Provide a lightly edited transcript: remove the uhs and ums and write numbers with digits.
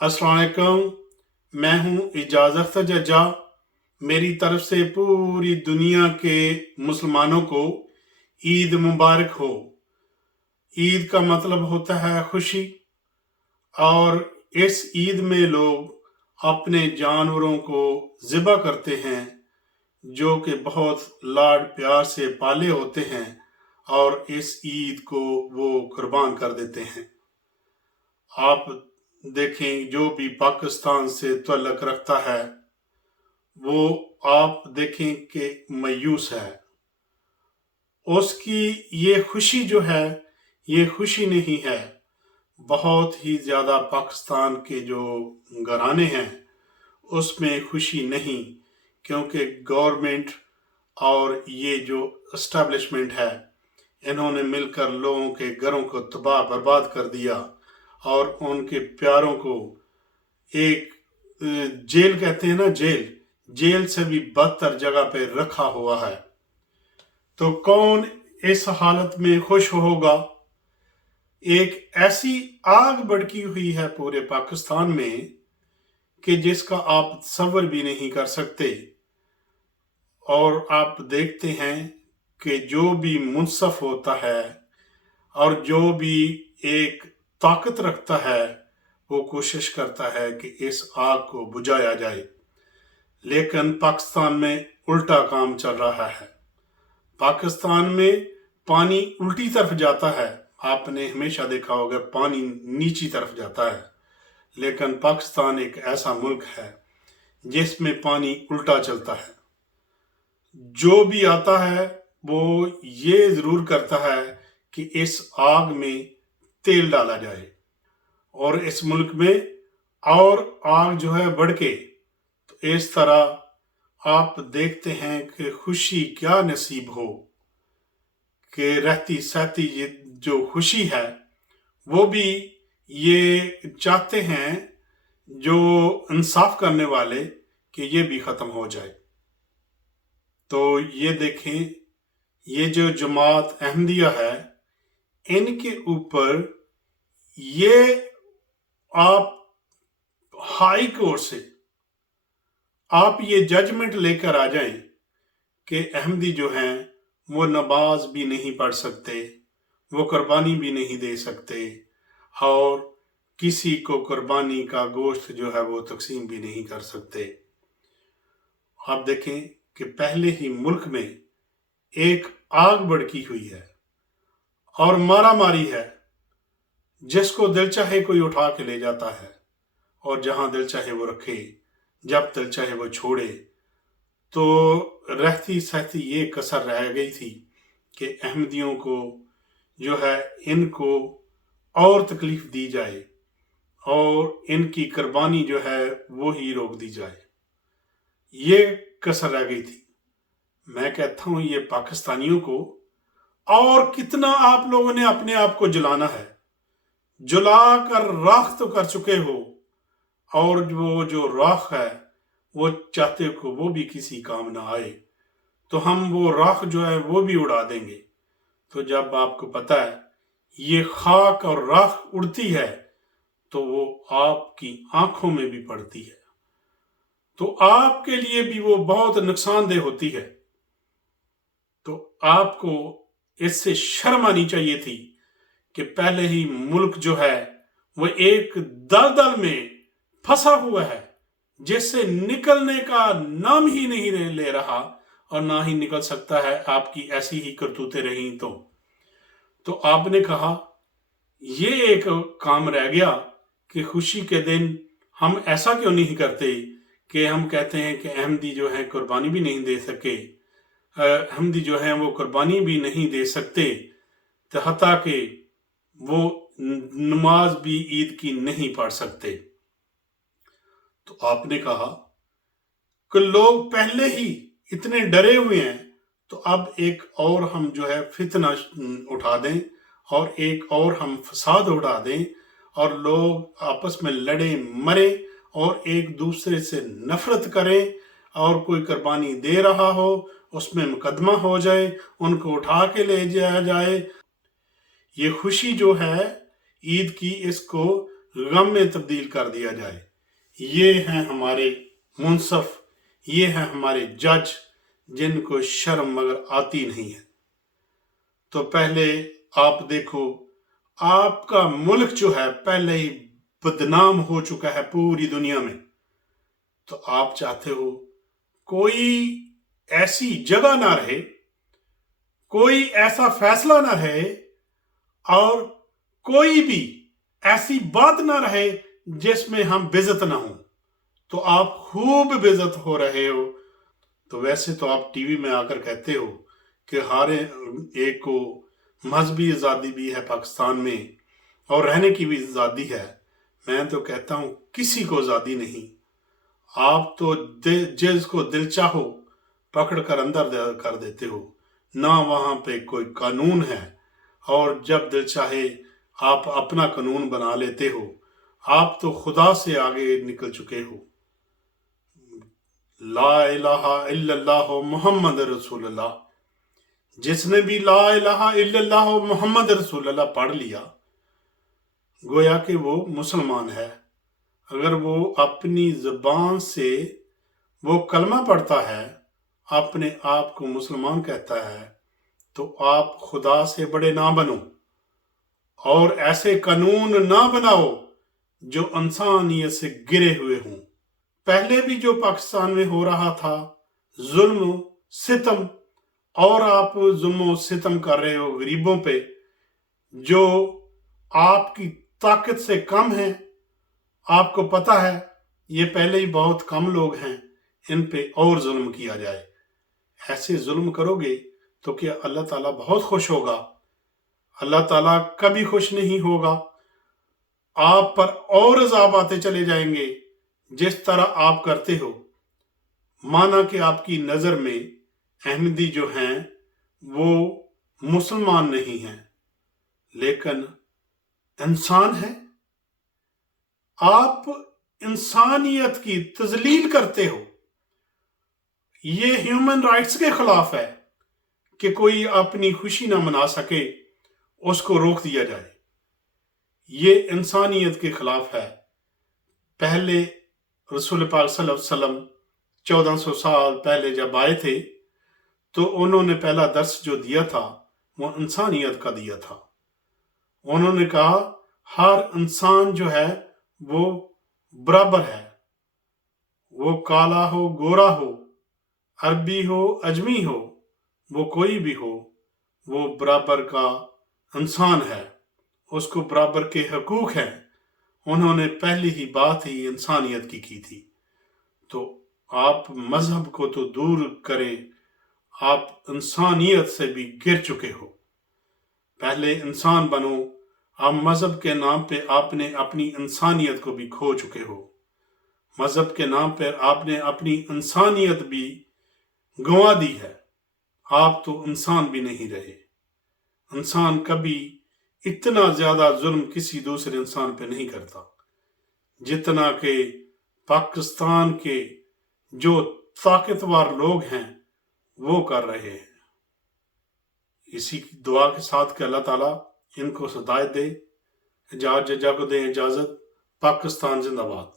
अस्सलाम वालेकुम। मैं हूं इजाज़त जज्जा। मेरी तरफ से पूरी दुनिया के मुसलमानों को ईद मुबारक हो। ईद का मतलब होता है खुशी, और इस ईद में लोग अपने जानवरों को ज़िबा करते हैं जो कि बहुत लाड प्यार से पाले होते हैं, और इस ईद को वो कुर्बान कर देते हैं। आप देखें, जो भी पाकिस्तान से तल्लुक़ रखता है वो आप देखें कि मायूस है। उसकी ये खुशी जो है, ये खुशी नहीं है। बहुत ही ज़्यादा पाकिस्तान के जो घराने हैं उसमें खुशी नहीं, क्योंकि गवर्नमेंट और ये जो एस्टेब्लिशमेंट है, इन्होंने मिलकर लोगों के घरों को तबाह बर्बाद कर दिया और उनके प्यारों को एक जेल कहते हैं ना, जेल से भी बदतर जगह पे रखा हुआ है। तो कौन इस हालत में खुश होगा? एक ऐसी आग भड़की हुई है पूरे पाकिस्तान में कि जिसका आप तसव्वुर भी नहीं कर सकते। और आप देखते हैं कि जो भी मुनसफ होता है और जो भी एक ताकत रखता है, वो कोशिश करता है कि इस आग को बुझाया जाए। लेकिन पाकिस्तान में उल्टा काम चल रहा है। पाकिस्तान में पानी उल्टी तरफ जाता है। आपने हमेशा देखा होगा पानी नीची तरफ जाता है, लेकिन पाकिस्तान एक ऐसा मुल्क है जिसमें पानी उल्टा चलता है। जो भी आता है वो ये ज़रूर करता है कि इस आग में तेल डाला जाए और इस मुल्क में और आग जो है भड़के। तो इस तरह आप देखते हैं कि खुशी क्या नसीब हो, कि रहती सहती ये जो खुशी है वो भी ये चाहते हैं जो इंसाफ करने वाले कि ये भी ख़त्म हो जाए। तो ये देखें, ये जो जमात अहमदिया है, इनके ऊपर ये आप हाई कोर्ट से आप ये जजमेंट लेकर आ जाएं कि अहमदी जो हैं वो नमाज भी नहीं पढ़ सकते, वो कुर्बानी भी नहीं दे सकते, और किसी को कुर्बानी का गोश्त जो है वो तकसीम भी नहीं कर सकते। आप देखें कि पहले ही मुल्क में एक आग भड़की हुई है और मारा मारी है। जिसको दिल चाहे कोई उठा के ले जाता है और जहां दिल चाहे वो रखे, जब दिल चाहे वो छोड़े। तो रहती सहती ये कसर रह गई थी कि अहमदियों को जो है इनको और तकलीफ दी जाए और इनकी कुर्बानी जो है वो ही रोक दी जाए। ये कसर रह गई थी। मैं कहता हूं ये पाकिस्तानियों को और कितना आप लोगों ने अपने आप को जलाना है। जला कर राख तो कर चुके हो, और वो जो राख है वो चाहते हो कि वो भी किसी काम ना आए, तो हम वो राख जो है वो भी उड़ा देंगे। तो जब आपको पता है ये खाक और राख उड़ती है तो वो आपकी आंखों में भी पड़ती है, तो आपके लिए भी वो बहुत नुकसानदेह होती है। तो आपको इससे शर्म आनी चाहिए थी कि पहले ही मुल्क जो है वो एक दलदल में फंसा हुआ है जिससे निकलने का नाम ही नहीं ले रहा, और ना ही निकल सकता है। आपकी ऐसी ही करतूतें रही तो आपने कहा ये एक काम रह गया कि खुशी के दिन हम ऐसा क्यों नहीं करते कि हम कहते हैं कि अहमदी जो है कुर्बानी भी नहीं दे सके, अहमदी जो है वो कुर्बानी भी नहीं दे सकते, तो हत्ता कि वो नमाज भी ईद की नहीं पढ़ सकते। तो आपने कहा कि लोग पहले ही इतने डरे हुए हैं, तो अब एक और हम जो है फितना उठा दें और एक और हम फसाद उठा दें और लोग आपस में लड़े मरे और एक दूसरे से नफरत करें, और कोई कुर्बानी दे रहा हो उसमें मुकदमा हो जाए, उनको उठा के ले जाया जाए। ये खुशी जो है ईद की, इसको गम में तब्दील कर दिया जाए। ये हैं हमारे मुंसफ, ये हैं हमारे जज, जिनको शर्म मगर आती नहीं है। तो पहले आप देखो, आपका मुल्क जो है पहले ही बदनाम हो चुका है पूरी दुनिया में, तो आप चाहते हो कोई ऐसी जगह ना रहे, कोई ऐसा फैसला ना रहे, और कोई भी ऐसी बात ना रहे जिसमें हम बेइज्जत ना हो। तो आप खूब बेइज्जत हो रहे हो। तो वैसे तो आप टीवी में आकर कहते हो कि हर एक को मजहबी आज़ादी भी है पाकिस्तान में और रहने की भी आज़ादी है। मैं तो कहता हूँ किसी को आज़ादी नहीं। आप तो जिसको दिल चाहो पकड़ कर अंदर कर देते हो, ना वहाँ पे कोई कानून है, और जब दिल चाहे आप अपना कानून बना लेते हो। आप तो खुदा से आगे निकल चुके हो। ला इलाहा इल्लल्लाह मुहम्मद रसूलुल्लाह, जिसने भी ला इलाहा इल्लल्लाह मुहम्मद रसूलुल्लाह पढ़ लिया, गोया कि वो मुसलमान है। अगर वो अपनी ज़बान से वो कलमा पढ़ता है, अपने आप को मुसलमान कहता है, तो आप खुदा से बड़े ना बनो और ऐसे कानून ना बनाओ जो इंसानियत से गिरे हुए हों। पहले भी जो पाकिस्तान में हो रहा था जुल्म सितम, और आप जुल्म सितम कर रहे हो गरीबों पे जो आपकी ताकत से कम है। आपको पता है ये पहले ही बहुत कम लोग हैं, इन पे और जुल्म किया जाए। ऐसे जुल्म करोगे तो क्या अल्लाह ताला बहुत खुश होगा? अल्लाह ताला कभी खुश नहीं होगा। आप पर और अज़ाब आते चले जाएंगे जिस तरह आप करते हो। माना कि आपकी नज़र में अहमदी जो हैं वो मुसलमान नहीं हैं, लेकिन इंसान है। आप इंसानियत की तजलील करते हो। ये ह्यूमन राइट्स के खिलाफ है कि कोई अपनी खुशी ना मना सके, उसको रोक दिया जाए। ये इंसानियत के खिलाफ है। पहले रसूल पाक सल्लल्लाहु अलैहि वसल्लम 1400 साल पहले जब आए थे, तो उन्होंने पहला दर्स जो दिया था वो इंसानियत का दिया था। उन्होंने कहा हर इंसान जो है वो बराबर है, वो काला हो गोरा हो, अरबी हो अजमी हो, वो कोई भी हो, वो बराबर का इंसान है, उसको बराबर के हकूक हैं। उन्होंने पहली ही बात ही इंसानियत की थी। तो आप मजहब को तो दूर करें, आप इंसानियत से भी गिर चुके हो। पहले इंसान बनो। आप मजहब के नाम पे आपने अपनी इंसानियत को भी खो चुके हो। मजहब के नाम पर आपने अपनी इंसानियत भी गंवा दी है। आप तो इंसान भी नहीं रहे। इंसान कभी इतना ज्यादा जुल्म किसी दूसरे इंसान पे नहीं करता जितना कि पाकिस्तान के जो ताकतवर लोग हैं वो कर रहे हैं। इसी की दुआ के साथ कि अल्लाह ताला इनको हिदायत दे, जजा को दे इजाजत। पाकिस्तान जिंदाबाद।